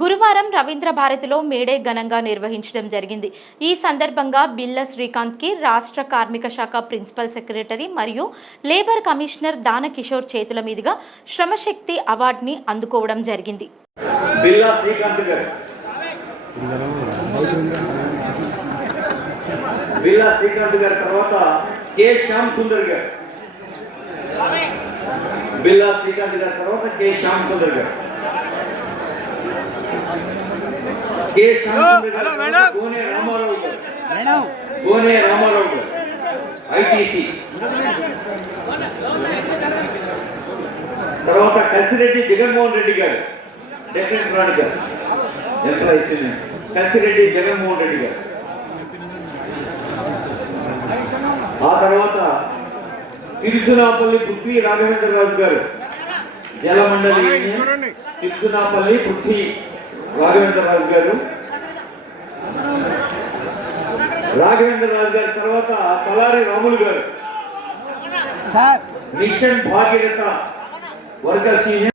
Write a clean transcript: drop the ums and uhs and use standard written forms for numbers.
గురువారం రవీంద్ర భారతిలో మేడే ఘనంగా నిర్వహించడం జరిగింది. ఈ సందర్భంగా బిల్ల శ్రీకాంత్ కి రాష్ట్ర కార్మిక శాఖ ప్రిన్సిపల్ సెక్రటరీ మరియు లేబర్ కమిషనర్ దాన కిషోర్ చేతుల మీదుగా శ్రమశక్తి అవార్డుని అందుకోవడం జరిగింది. బిల్లా శ్రీకాంత్ గారు తర్వాత కె శ్యామ్ సుందర్ గారు, బిల్లా శ్రీకాంత్ గారి తర్వాత కె శ్యామ్ సుందర్ గారు, కె శ్యామ్ సుందర్ గారు, గోనె రామారావు గారు ఐటీసీ, తర్వాత కసిరెడ్డి జగన్మోహన్ రెడ్డి గారు టెక్నికల్ గారు ఎంప్లాయీస్ కసిరెడ్డి జగన్మోహన్ రెడ్డి గారు. ఆ తర్వాత తిరుచునాపల్లి పృథ్వీ రాఘవేంద్రరాజు గారు జలమండలి తిరుచునాపల్లి పృథ్వీ రాఘవేంద్రరాజు గారు తర్వాత తలారి రాములు గారు మిషన్ భాగీరథ వర్గ సీనియర్